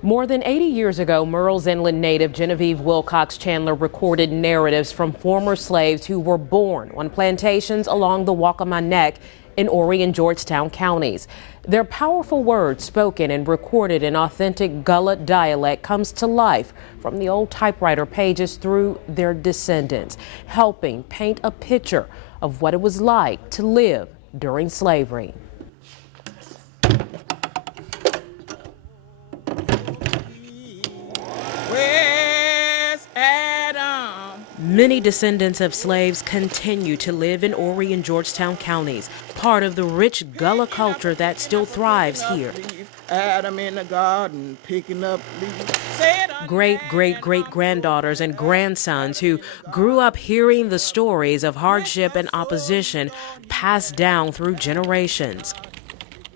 More than 80 years ago, Murrells Inland native Genevieve Wilcox Chandler recorded narratives from former slaves who were born on plantations along the Waccamaw Neck in Horry and Georgetown counties. Their powerful words, spoken and recorded in authentic Gullah dialect, comes to life from the old typewriter pages through their descendants, helping paint a picture of what it was like to live during slavery. Many descendants of slaves continue to live in Horry and Georgetown counties, part of the rich Gullah culture that still thrives here. Adam in the garden picking up leaves. Great-great-great-granddaughters and grandsons who grew up hearing the stories of hardship and opposition passed down through generations.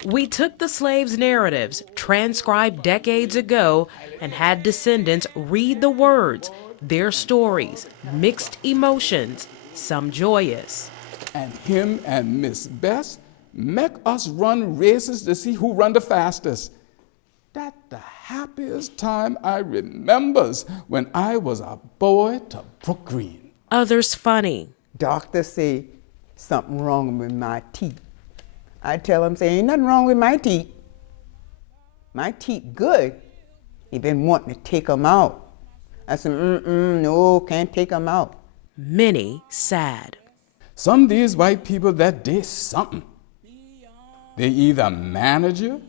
We took the slaves' narratives, transcribed decades ago, and had descendants read the words, their stories, mixed emotions, some joyous. And him and Miss Bess make us run races to see who run the fastest. That's the happiest time I remembers when I was a boy to Brook Green. Others funny. Doctor say something wrong with my teeth. I tell him, say, ain't nothing wrong with my teeth. My teeth good. He been wanting to take them out. I said, no, can't take them out. Many sad. Some of these white people that did something. They either manage you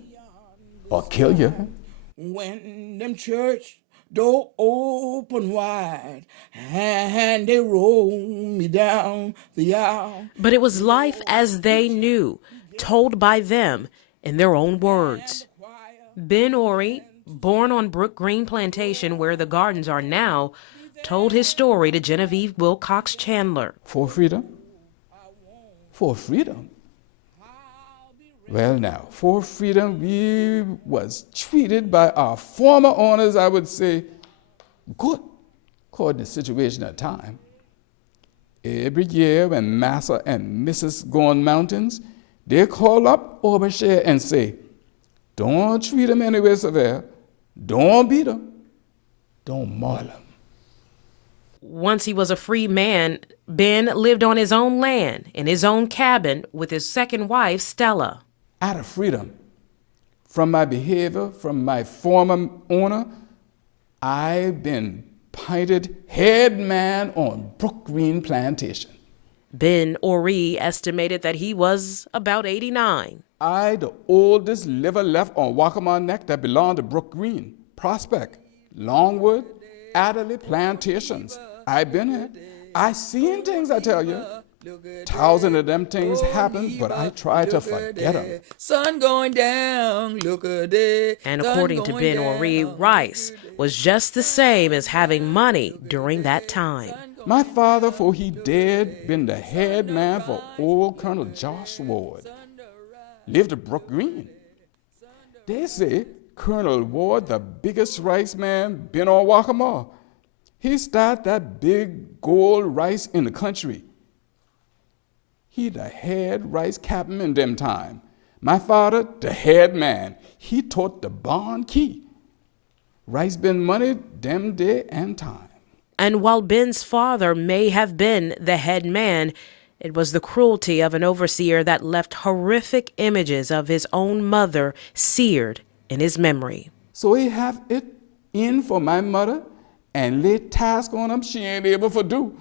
or kill you. When them church door open wide and they roll me down the aisle. But it was life as they knew, told by them in their own words. Ben Horry, born on Brook Green Plantation where the gardens are now, told his story to Genevieve Wilcox Chandler. For freedom? For freedom? Well now, for freedom we was treated by our former owners, I would say, good, according to the situation at the time. Every year when Massa and Mrs. go on mountains, they call up overshare and say, don't treat them anyway severe, don't beat them, don't maul them. Once he was a free man, Ben lived on his own land, in his own cabin, with his second wife, Stella. Out of freedom, from my behavior, from my former owner, I've been appointed head man on Brook Green Plantation. Ben Horry estimated that he was about 89. I, the oldest liver left on Waccamaw Neck that belonged to Brook Green, Prospect, Longwood, Adderley plantations. I've been here. I seen things, I tell you. 1,000 of them things happen, but I try to forget them. Sun going down, look at it. And according to Ben Horry, rice was just the same as having money during that time. My father, for he dead, been the head man for old Colonel Josh Ward. Lived at Brook Green. They say Colonel Ward, the biggest rice man, been on Waccamaw. He started that big gold rice in the country. He the head rice captain in them time. My father, the head man. He taught the barn key. Rice been money them day and time. And while Ben's father may have been the head man, it was the cruelty of an overseer that left horrific images of his own mother seared in his memory. So he have it in for my mother and lay task on him she ain't able to do.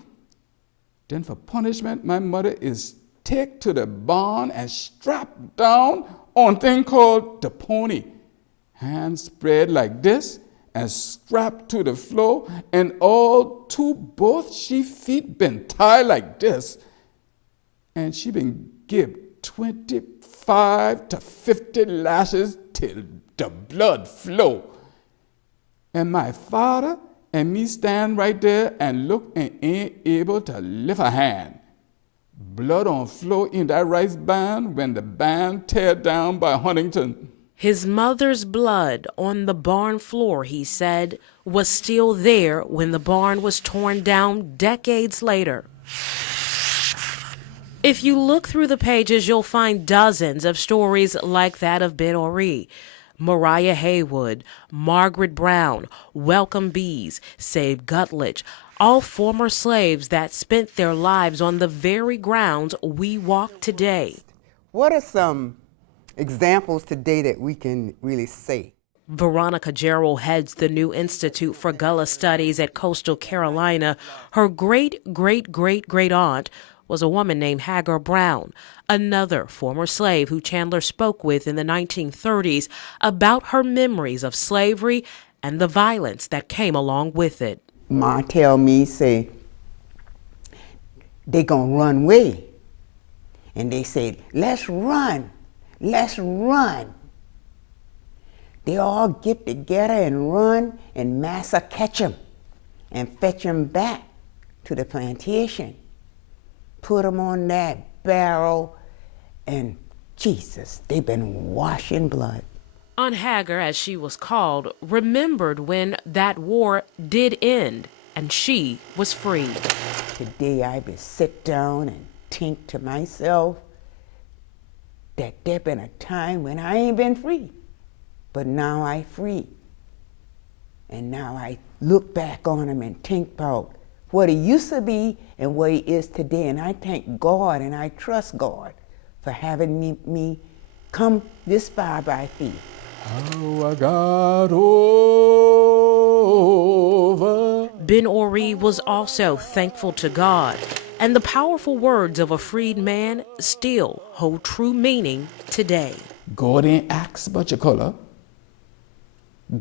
Then for punishment, my mother is take to the barn and strapped down on thing called the pony. Hands spread like this and strapped to the floor, and both she feet been tied like this. And she been give 25 to 50 lashes till the blood flow. And my father and me stand right there and look and ain't able to lift a hand. Blood on flow in that rice barn when the barn tear down by Huntington. His mother's blood on the barn floor, he said, was still there when the barn was torn down decades later. If you look through the pages, you'll find dozens of stories like that of Ben Horry. Mariah Haywood, Margaret Brown, Welcome Bees, Save Gutledge, all former slaves that spent their lives on the very grounds we walk today. What are some examples today that we can really say? Veronica Gerald heads the new Institute for Gullah Studies at Coastal Carolina. Her great-great-great-great-aunt was a woman named Hagar Brown, another former slave who Chandler spoke with in the 1930s about her memories of slavery and the violence that came along with it. Ma tell me, say, they gonna run away. And they said, let's run, let's run. They all get together and run, and massa catch them and fetch them back to the plantation. Put them on that barrel, and Jesus, they've been washing blood. Aunt Hagar, as she was called, remembered when that war did end and she was free. Today I would sit down and think to myself that there been a time when I ain't been free, but now I free. And now I look back on him and think about what he used to be and what he is today. And I thank God and I trust God for having me come this far by faith. How I got over. Ben Ori was also thankful to God, and the powerful words of a freed man still hold true meaning today. God ain't asked about your color.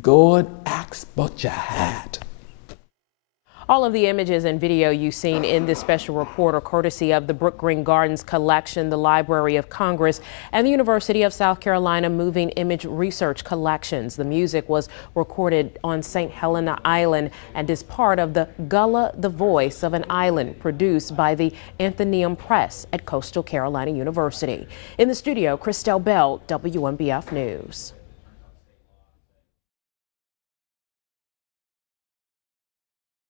God asks about your hat. All of the images and video you've seen in this special report are courtesy of the Brook Green Gardens Collection, the Library of Congress, and the University of South Carolina Moving Image Research Collections. The music was recorded on St. Helena Island and is part of the Gullah, the Voice of an Island, produced by the Athenaeum Press at Coastal Carolina University. In the studio, Christelle Bell, WMBF News.